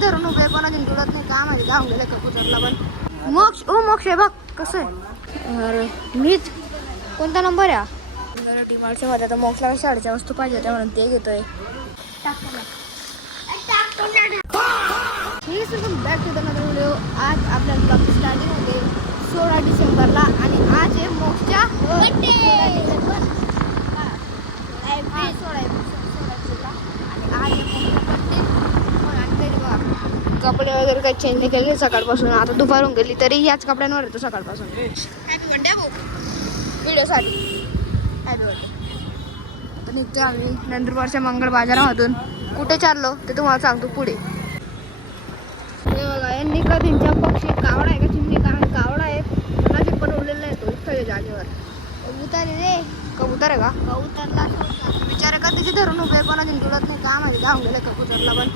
धरून उभे पण अजून जुळत नाही का माहिती धावून गेले कबूतरला पण मोक्ष आहे बघ कसं आहे. अरे मीच कोणता नंबर आहे टीमार्टच्या मध्ये. आता मोक्षला शाळेच्या वस्तू पाहिजे होत्या म्हणून ते घेतोय. बॅक टू द नंतर व्हिडिओ. आज आपल्या ब्लॉगची स्टार्टिंग होते 16 डिसेंबरला आणि आज आहे मोक्षच्या बर्थडे. कपडे वगैरे काही चेंज नाही केले सकाळपासून. आता दुपारून गेली तरी याच कपड्यांवर येतो सकाळपासून. हॅपी बर्थडे भाऊ व्हिडिओसाठी. Happy birthday. आता निघतो आम्ही नंदुरबारच्या मंगळ बाजारामधून. कुठे चाललो ते तुम्हाला सांगतो पुढे. हे बघा यांनी कधींच्या पक्षी कावडा आहे का चिमणी कावडा आहे कोणाचे बनवलेला आहे तो इथं जागेवर. कबूतर आहे रे. कबूतर आहे का? कबूतरला बिचारा कधीचे धरून उभे पण अजून जुळत नाही का माहिती धावून गेले कबूतरला पण.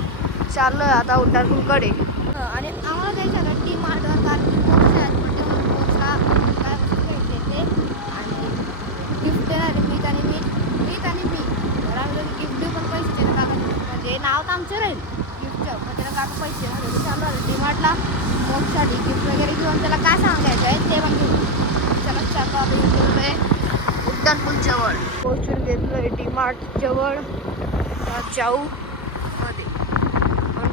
चाललोय आता उड्डाणपूलकडे आणि आम्हाला जायचं आता डी मार्टवर कारण की बॉक्स आहेत म्हणजे बॉक्सला काय वस्तू भेटते ते आणि गिफ्ट देणार आहे मीत आणि मी तर आम्ही गिफ्ट देऊ पण पैसे देणार काका म्हणजे नाव तर आमचं राहील गिफ्टचं पण त्याला काका पैसे देणार चालू आहे डी मार्टला बॉक्ससाठी गिफ्ट वगैरे घेऊन त्याला काय सांगायचं आहे ते पण घेऊ. त्याला चालू आता घेतलोय उड्डाणपूल जवळ पोहोचून घेतलोय डी मार्ट जवळ जाऊ मध्ये.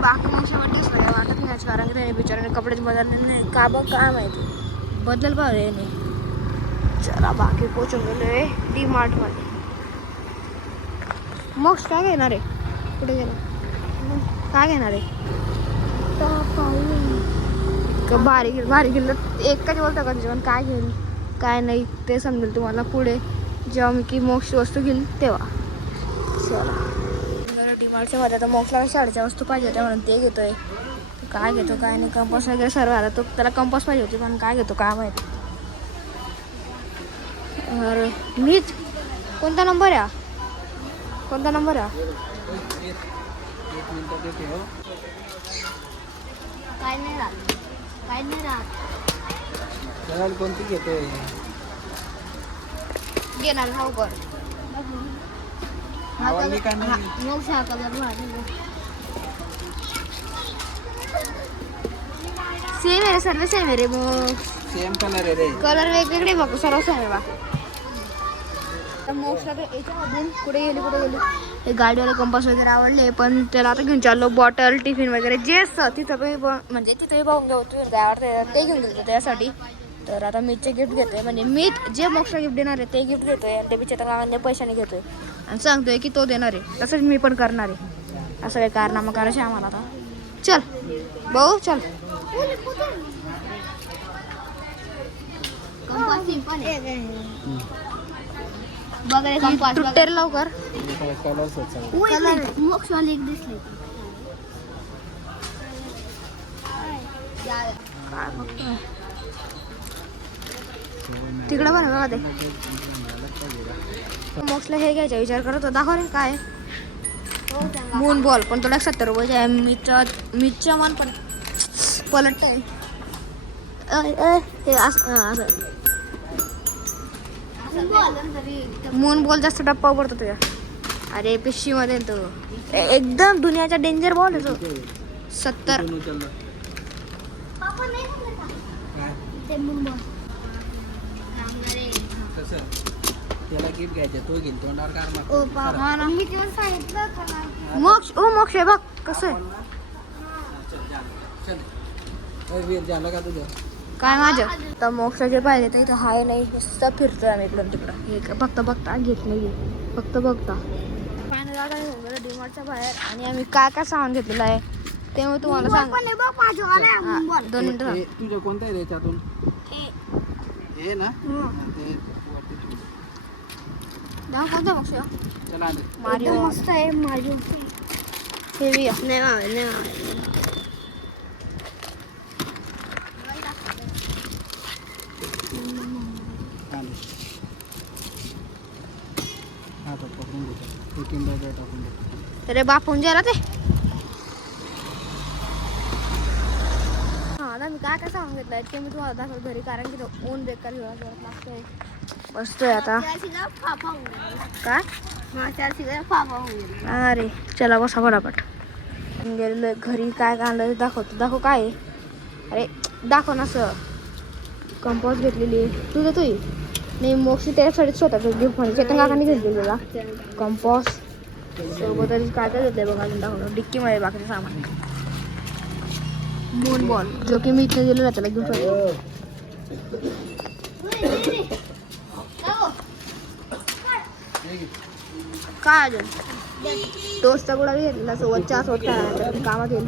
बाकी मग शेवटच नाही वाटत नाही कारण की त्याने बिचाराने कपडेच बदलले नाही का बघ काय माहिती बदल का रे नाही. चला बाकी पोचून गेलोय डी मार्टमध्ये. मोक्ष काय घेणार आहे कुठे गेलं काय घेणार आहे भारी गेलं एकच बोलतं का जेवण काय घेईल काय नाही ते समजेल तुम्हाला पुढे जेव्हा मी की मोक्ष वस्तू घेईल तेव्हा. चला टीमार्टच्या मध्ये आता मोक्षला शाळेच्या वस्तू पाहिजे होत्या म्हणून ते घेतोय. काय घेतो काय नाही कंपास वगैरे सर्व आला तो त्याला कंपास पाहिजे होती पण काय घेतो काय माहिती. अरे मीच कोणता नंबर आहे कोणता नंबर आहे काय नाही राहत कोणती घेतोय घेणार लवकर. मोक्ष हा कलर सेम आहे सर्व सेम आहे रे मग सेम कलर आहे रे कलर वेगवेगळे बघ सर्व सेम आहे बा. मोक्षला याच्यामधून कुठे गेली हे गाडीवाले कंपास वगैरे आवडले पण त्याला आता घेऊन चाललो बॉटल टिफिन वगैरे जे असतं तिथं म्हणजे तिथंही पाहून घेऊ तुम्ही काय आवडतं ते घेऊन गेलो त्यासाठी. तर आता मीचे गिफ्ट घेतोय म्हणजे मी जे मोक्षला गिफ्ट देणार आहे ते गिफ्ट देतोय आणि ते बिचारा कामाने पैशाने घेतोय आणि सांगतोय की तो देणार आहे तसंच मी पण करणार आहे. असं काही कारनामा करायचं आम्हाला आता. चल भाऊ चल तुटेल लवकर मोक्षवाले एक दिसले काय बघतोय तिकडं बरं बघा ते मोक्षला हे घ्यायचा विचार करत होता. दाखव रे काय मून बॉल पण तुला 70 रुपयाचे आहे. मीच्या मन पण पलट आहे हे असं मून बॉल जास्त टप्पा पडतो तुझ्या. अरे पिशवीमध्ये तो एकदम दुनियाचा डेंजर बॉल आहे तो 70. त्याला गिफ्ट घ्यायचं तो घेईल तोंडावर मोक्ष आहे बघ कसं आहे झालं का तुझं काय माझं तर मोक्षाचे पाहिजे तर इथं हाय नाही नुसतं फिरतोय आम्ही इकडून तिकडं हे फक्त बघता घेत नाही फक्त बघता. फायनल आता होऊन गेलं डीमार्टच्या बाहेर आणि आम्ही काय काय सामान घेतलेलं आहे ते मी तुम्हाला सांग 2 मिनिटं. तुझं कोणतं आहे त्याच्यातून हे ना दाव कोणता मोक्ष चला मारिओ मस्त आहे मारिओ हेवी आहे अरे बापून जरा ते आता मी काय काय सांगून घेतलंय ते मी तुम्हाला दाखवतो घरी कारण की तो ऊन बेकार लागतोय बसतोय आता काय अरे चला बसा फटाफट. गेलेलं घरी काय आणलं दाखवतो. दाखव काय आहे? अरे दाखव ना सर. कंपॉस घेतलेली आहे. तुझं तू नाही मोक्षी त्याच्यासाठी स्वतःच गिफ्ट म्हणजे चेतन काकांनी घेतलेलं तुला कंपॉस सोबतच काय काय घेतलंय बघा. अजून दाखवतो डिक्कीमध्ये बाकीचं सामान. मून बॉल जो की मी इथे दिलेला त्याला गिफ्ट होतं. काय अजून टोस्टचा गोळा घेतलेला सोबत चहा सोबत काय कामात येईल.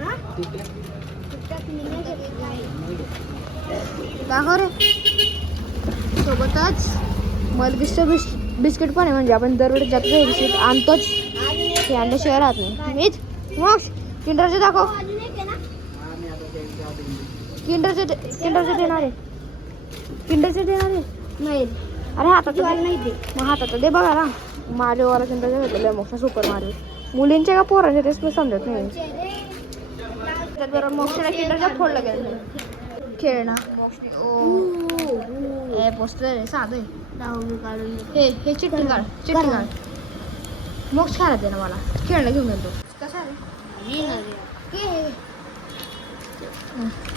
दाखव रे. सोबतच मलगिस्टं बिस्किट पण आहे. म्हणजे आपण दरवेळेस जातो हे बिस्किट आणतोच. हे आणल्याशिवाय राहत नाही. मीच मग किंडरचे दाखव. किंडरचे देणार आहे. किंडरचे देणार आहे नाही. अरे हातात नाही दे. मग हातात दे बघा ना. मारिओवाला किंडरचे भेटलेलं मोठा सुपर मारिओ. मुलींचे का पोरांचे तेच मी समजत नाही. त्याचबरोबर मोक्षाला किंडरच्या फोडलं गेलं खेळणं. हे पोस्टर आहे साधं आहे. हे चिठ्ठी काढ. चिठ्ठी काढ. मोक्ष खायला दे ना मला. खेळणं घेऊन येतो. कसं आहे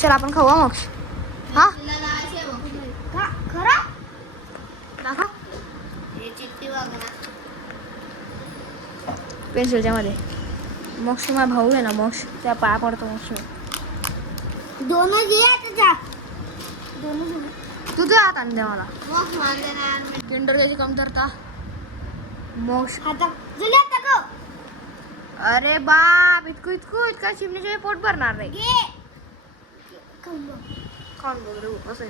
चल आपण खाऊ मोक्ष. हा खरं दाखव. पेन्सिलच्या मध्ये मोक्ष माझा भाऊ आहे ना. मोक्ष त्या पाया पडतो. मोक्ष तुझ्या हात आणून द्या मला. किंडर त्याची कमतरता मोक्ष. अरे बाप इतकं चिमणीचे पोट भरणार नाही. खाऊन बघ रे कसं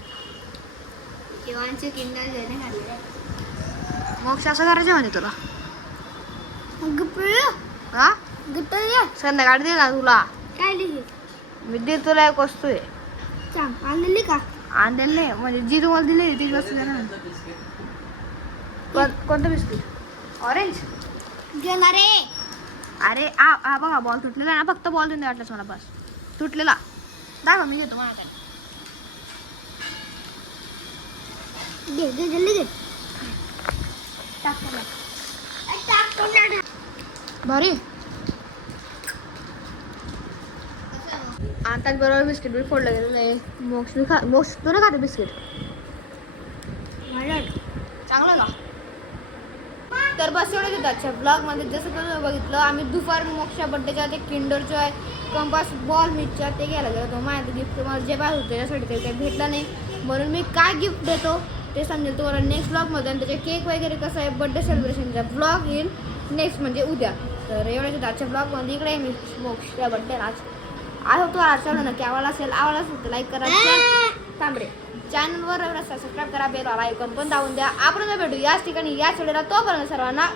मोक्ष असं करायचं म्हणे तुला. हा संध्याकाळी दे ना तुला. काय मी दे तुला एक वस्तू आहे. आणलेली का? आणलेली नाही म्हणजे जी तुम्हाला दिली तीच वस्तू दे ना. कोणतं बिस्किट? ऑरेंज घेणार आहे. अरे हा बघा बॉल तुटलेला आहे ना. फक्त बॉल देऊन वाटलं मला बस. तुटलेला दाखव मी देतो माझ्याकडे. जल्दी घे. भारी आताच बरोबर बिस्किट बी फोडलं गेलं नाही. मोक्ष तू ना खाते बिस्किट चांगलं का? तर बस एवढं देतात आजच्या ब्लॉगमध्ये. जसं तुम्ही बघितलं आम्ही दुपार मोक्षा बड्डेच्या ते किंडरच्या कंपास बॉल मिक्सच्या ते घ्यायला गेलो होतो. माझं गिफ्ट तुम्हाला जे पाहिजे होतं त्याच्यासाठी ते काही भेटलं नाही. म्हणून मी काय गिफ्ट देतो ते समजेल तुम्हाला नेक्स्ट ब्लॉगमध्ये. आणि त्याचे केक वगैरे कसं आहे बड्डे सेलिब्रेशनचा ब्लॉग येईल नेक्स्ट म्हणजे उद्या. तर एवढ्याच आजच्या ब्लॉगमध्ये इकडे मी मोक्षच्या बड्डेला आज होप तुम्हाला आजच्या नक्की आवडला असेल. आवडला असेल तर लाईक करा. तांबडे चॅनलवर सबस्क्राईब करा. बेल आयकॉन पण दाबून द्या. आपण भेटू याच ठिकाणी याच वेळेला. तोपर्यंत सर्वांना